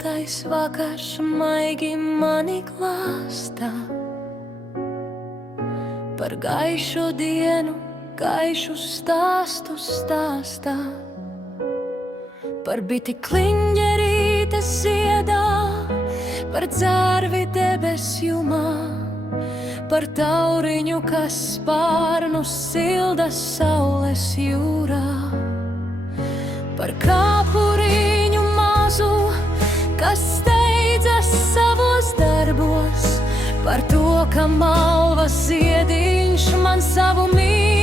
siltais vakars maigi mani glāstā. Par gaišu dienu, gaišu stāstu stāstā. Par biti kliņģerītes ziedā, par dzērvi debesjumā, par tauriņu, kas spārnu silda saules jūrā. Par kāpuriņu mazu, kas steidzas savos darbos, par to, ka malvas ziediņš man savu mīl.